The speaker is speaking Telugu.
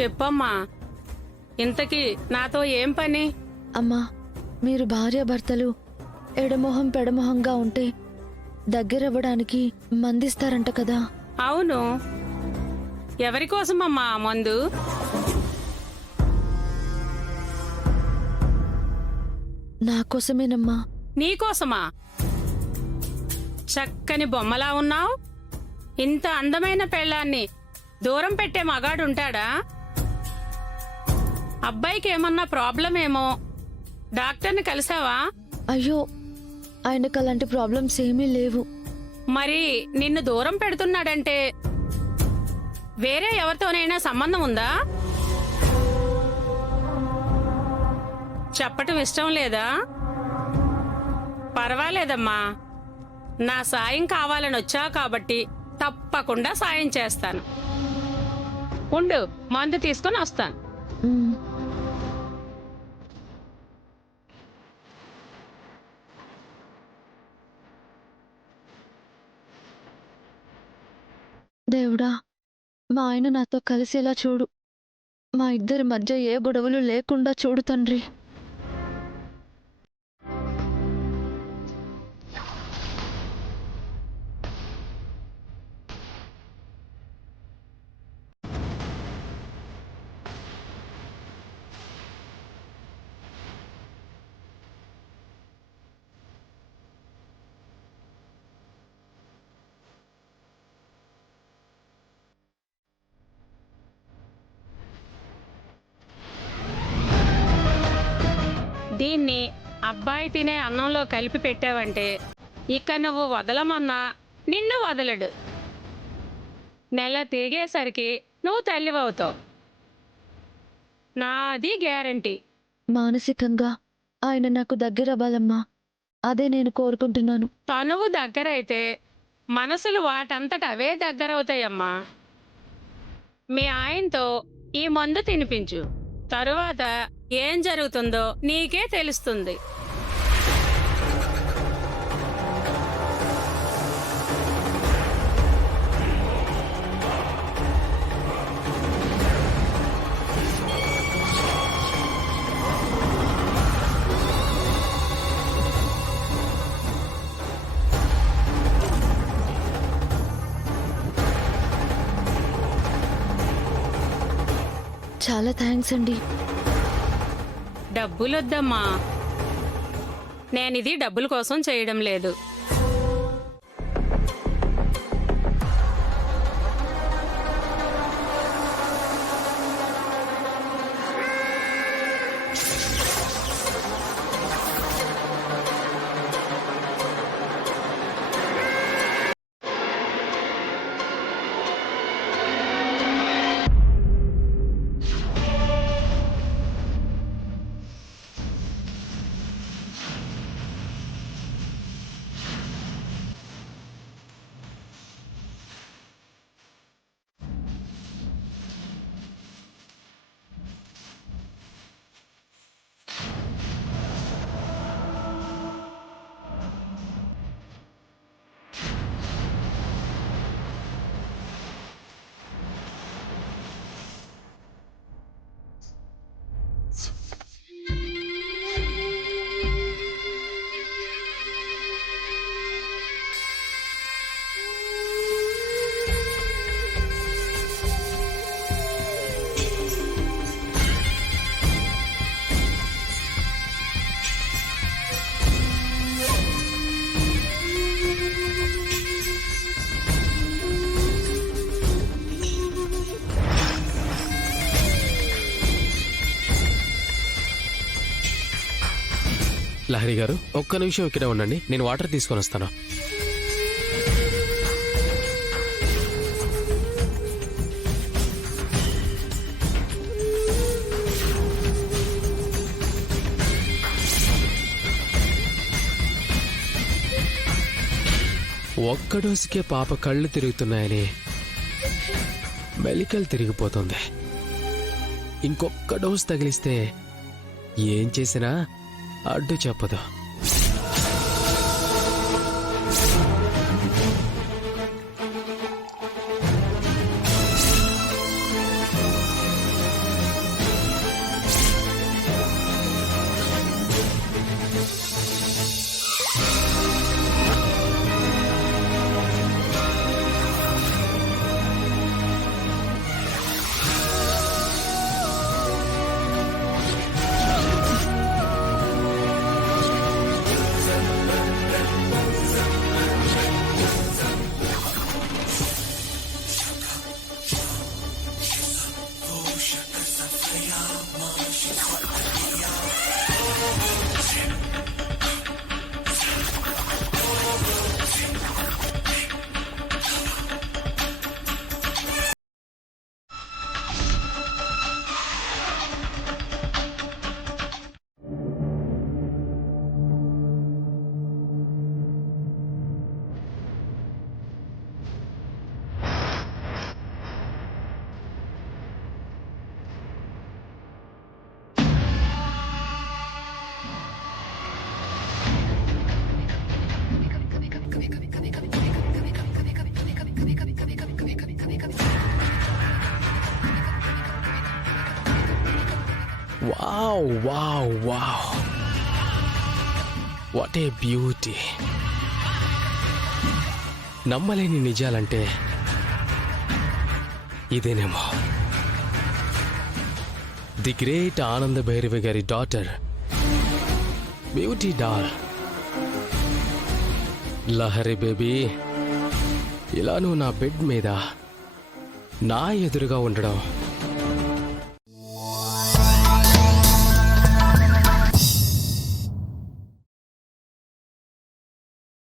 చెప్పమ్మా, ఇంతకీ నాతో ఏం పని? అమ్మా, మీరు భార్యాభర్తలు ఎడమొహం పెడమొహంగా ఉంటే దగ్గరవ్వడానికి మందిస్తారంట కదా. అవును. ఎవరి కోసమమ్మా ఆ మందు? నా కోసమేనమ్మా. నీకోసమా? చక్కని బొమ్మలా ఉన్నావు. ఇంత అందమైన పెళ్ళాన్ని దూరం పెట్టే మగాడుంటాడా? అబ్బాయికి ఏమన్నా ప్రాబ్లం ఏమో. డాక్టర్ని కలిసావా? అయ్యో, ఆయనకు అలాంటి ప్రాబ్లమ్స్ ఏమీ లేవు. మరి నిన్ను దూరం పెడుతున్నాడంటే వేరే ఎవరితోనైనా సంబంధం ఉందా? చెప్పటం ఇష్టం లేదా? పర్వాలేదమ్మా, నా సాయం కావాలని వచ్చావు కాబట్టి తప్పకుండా సాయం చేస్తాను. ఉండు, మందు తీసుకొని వస్తాను. మ్. దేవుడా, మా ఆయన నాతో కలిసేలా చూడు. మా ఇద్దరి మధ్య ఏ గొడవలు లేకుండా చూడు తండ్రి. దీన్ని అబ్బాయి తినే అన్నంలో కలిపి పెట్టావంటే ఇక నువ్వు వదలమన్నా నిన్ను వదలడు. నెల తిరిగేసరికి నువ్వు తల్లివవుతావు. నాది గ్యారంటీ. మానసికంగా ఆయన నాకు దగ్గరవ్వాలమ్మా. అదే నేను కోరుకుంటున్నాను. తనువు దగ్గరైతే మనసులు వాటంతట అవే దగ్గరవుతాయమ్మా. మీ ఆయనతో ఈ మందు తినిపించు. తరువాత ఏం జరుగుతుందో నీకే తెలుస్తుంది. చాలా థ్యాంక్స్ అండి. డబ్బులొద్దమ్మా, నేనిది డబ్బుల కోసం చేయడం లేదు. లహరి గారు, ఒక్క నిమిషం ఇక్కడే ఉండండి, నేను వాటర్ తీసుకొని వస్తాను. ఒక్క డోసుకే పాప కళ్ళు తిరుగుతున్నాయని మెలికలు తిరిగిపోతుంది. ఇంకొక్క డోసు తగిలిస్తే ఏం చేసినా అడ్డు చెప్పదు. Wow wow wow, what a beauty. నమ్మలేని నిజాలంటే ఇదేనేమో. ది గ్రేట్ ఆనంద భైరవి గారి daughter, beauty doll Lahari baby. ఇలా నువ్వు నా బెడ్ మీద నా ఎదురుగా ఉండడం